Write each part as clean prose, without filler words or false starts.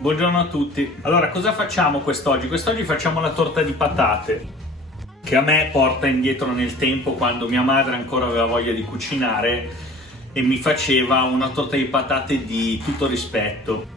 Buongiorno a tutti. Allora, cosa facciamo quest'oggi? Quest'oggi facciamo la torta di patate, che a me porta indietro nel tempo, quando mia madre ancora aveva voglia di cucinare e mi faceva una torta di patate di tutto rispetto.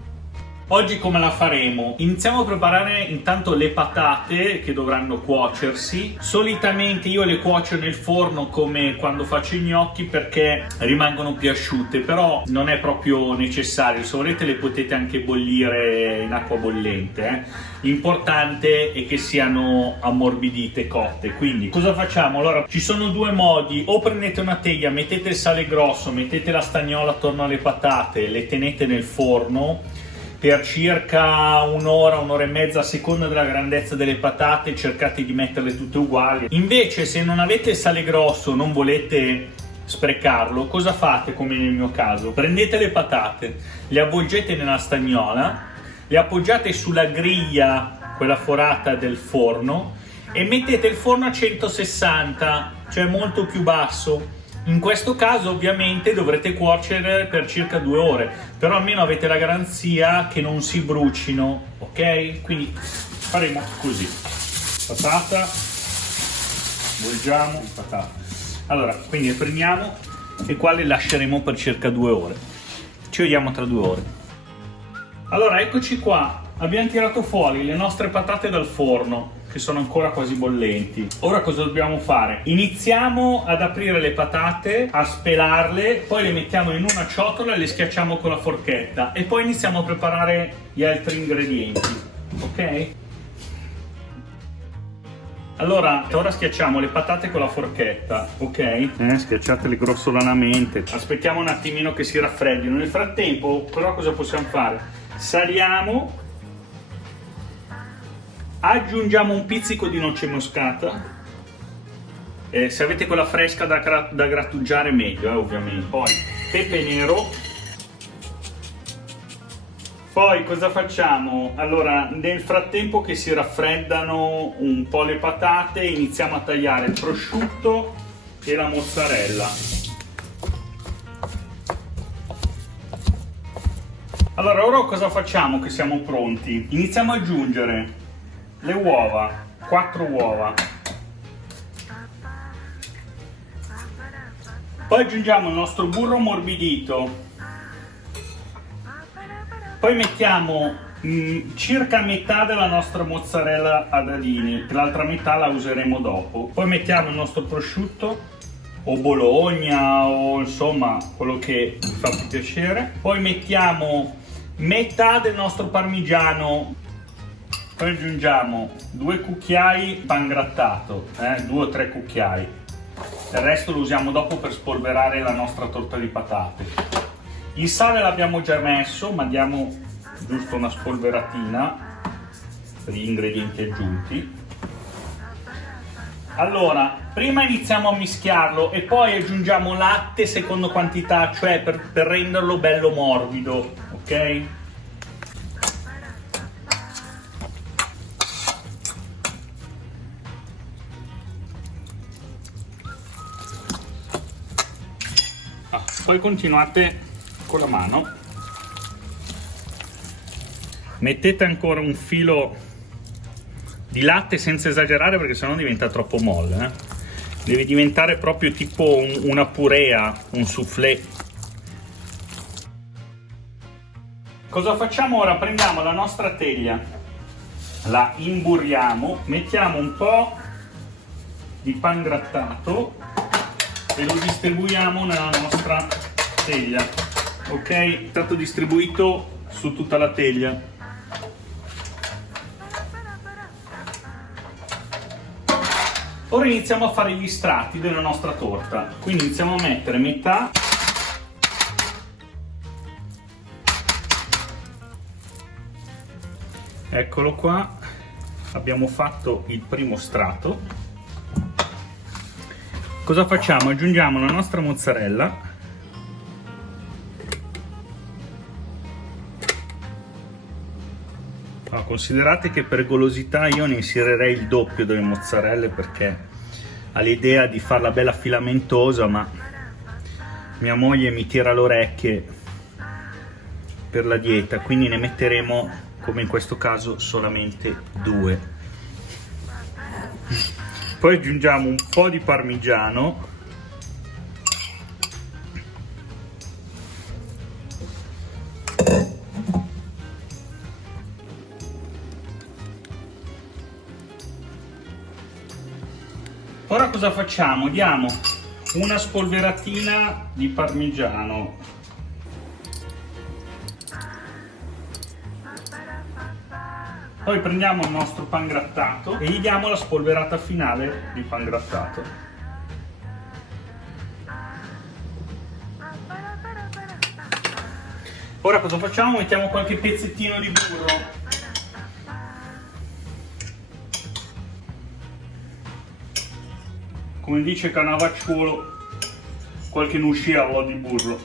Oggi come la faremo? Iniziamo a preparare intanto le patate che dovranno cuocersi. Solitamente io le cuocio nel forno come quando faccio i gnocchi perché rimangono più asciutte, però non è proprio necessario. Se volete le potete anche bollire in acqua bollente. L'importante è che siano ammorbidite, cotte. Quindi cosa facciamo? Allora, ci sono due modi: o prendete una teglia, mettete il sale grosso, mettete la stagnola attorno alle patate, le tenete nel forno per circa un'ora, un'ora e mezza, a seconda della grandezza delle patate, cercate di metterle tutte uguali. Invece, se non avete il sale grosso, non volete sprecarlo, cosa fate come nel mio caso? Prendete le patate, le avvolgete nella stagnola, le appoggiate sulla griglia, quella forata del forno, e mettete il forno a 160, cioè molto più basso. In questo caso ovviamente dovrete cuocere per circa 2 ore, però almeno avete la garanzia che non si brucino, ok? Quindi faremo così: patata, avvolgiamo, patata. Allora, quindi le prendiamo e qua le lasceremo per circa 2 ore. Ci vediamo tra 2 ore. Allora, eccoci qua, abbiamo tirato fuori le nostre patate dal forno, che sono ancora quasi bollenti. Ora cosa dobbiamo fare? Iniziamo ad aprire le patate, a spelarle, poi le mettiamo in una ciotola e le schiacciamo con la forchetta, e poi iniziamo a preparare gli altri ingredienti, ok? Allora, ora schiacciamo le patate con la forchetta, ok? Schiacciatele grossolanamente. Aspettiamo un attimino che si raffreddino. Nel frattempo, però, cosa possiamo fare? Saliamo, aggiungiamo un pizzico di noce moscata, se avete quella fresca da grattugiare meglio, ovviamente. Poi pepe nero. Poi cosa facciamo? Allora, nel frattempo che si raffreddano un po' le patate, iniziamo a tagliare il prosciutto e la mozzarella. Allora, ora cosa facciamo che siamo pronti? Iniziamo ad aggiungere le uova, 4 uova. Poi aggiungiamo il nostro burro ammorbidito. Poi mettiamo circa metà della nostra mozzarella a dadini, l'altra metà la useremo dopo. Poi mettiamo il nostro prosciutto, o Bologna, o insomma quello che vi fa più piacere. Poi mettiamo metà del nostro parmigiano. Poi aggiungiamo 2 cucchiai pangrattato, 2 o 3 cucchiai. Il resto lo usiamo dopo per spolverare la nostra torta di patate. Il sale l'abbiamo già messo, ma diamo giusto una spolveratina per gli ingredienti aggiunti. Allora, prima iniziamo a mischiarlo e poi aggiungiamo latte secondo quantità, cioè per renderlo bello morbido, ok? Poi continuate con la mano, mettete ancora un filo di latte senza esagerare, perché sennò diventa troppo molle, deve diventare proprio tipo una purea, un soufflé. Cosa facciamo ora? Prendiamo la nostra teglia, la imburriamo, mettiamo un po' di pangrattato e lo distribuiamo nella nostra teglia, ok? È stato distribuito su tutta la teglia. Ora iniziamo a fare gli strati della nostra torta, quindi iniziamo a mettere metà, eccolo qua, abbiamo fatto il primo strato. Cosa facciamo? Aggiungiamo la nostra mozzarella Considerate che per golosità io ne inserirei il doppio delle mozzarelle, perché ha l'idea di farla bella filamentosa, ma mia moglie mi tira le orecchie per la dieta, quindi ne metteremo, come in questo caso, solamente 2. Poi aggiungiamo un po' di parmigiano. Ora cosa facciamo? Diamo una spolveratina di parmigiano. Poi prendiamo il nostro pangrattato e gli diamo la spolverata finale di pangrattato. Ora cosa facciamo? Mettiamo qualche pezzettino di burro. Come dice Cannavacciuolo, qualche nusciolo di burro.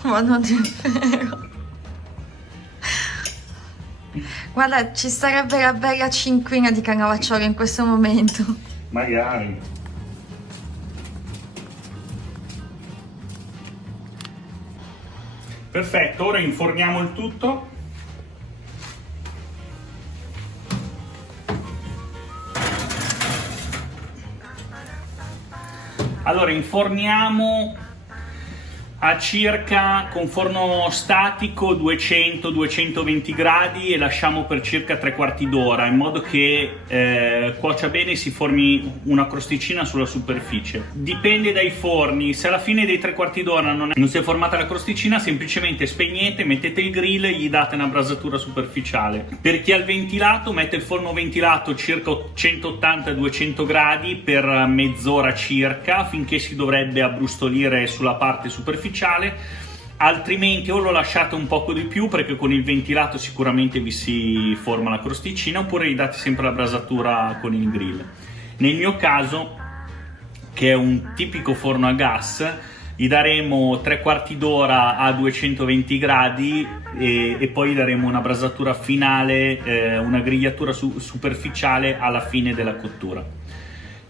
Ma non è vero. Guarda, ci sarebbe la bella cinquina di Cannavacciuolo in questo momento. Magari. Perfetto, ora inforniamo il tutto. Allora, inforniamo a circa, con forno statico, 200-220 gradi e lasciamo per circa 3/4 d'ora, in modo che cuocia bene e si formi una crosticina sulla superficie. Dipende dai forni, se alla fine dei 3/4 d'ora non si è formata la crosticina, semplicemente spegnete, mettete il grill e gli date una brasatura superficiale. Per chi ha il ventilato, mette il forno ventilato circa 180-200 gradi per mezz'ora circa, finché si dovrebbe abbrustolire sulla parte superficiale. Altrimenti o lo lasciate un poco di più, perché con il ventilato sicuramente vi si forma la crosticina, oppure gli date sempre la brasatura con il grill. Nel mio caso, che è un tipico forno a gas, gli daremo 3/4 d'ora a 220 gradi e poi gli daremo una brasatura finale, una grigliatura superficiale alla fine della cottura.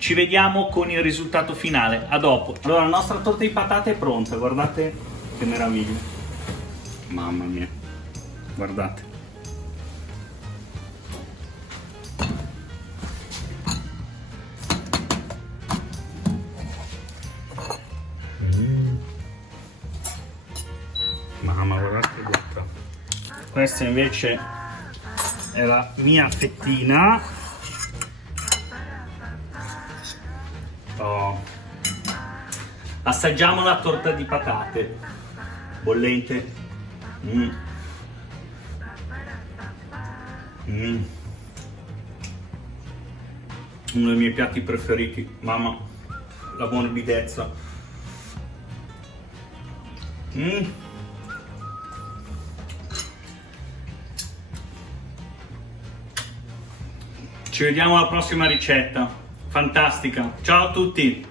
Ci vediamo con il risultato finale, a dopo. Allora, la nostra torta di patate è pronta, guardate che meraviglia. Mamma mia, guardate. Mamma, guardate che botta. Questa invece è la mia fettina. Oh. Assaggiamo la torta di patate bollente. Uno dei miei piatti preferiti, mamma, la morbidezza. Ci vediamo alla prossima ricetta, fantastica. Ciao a tutti.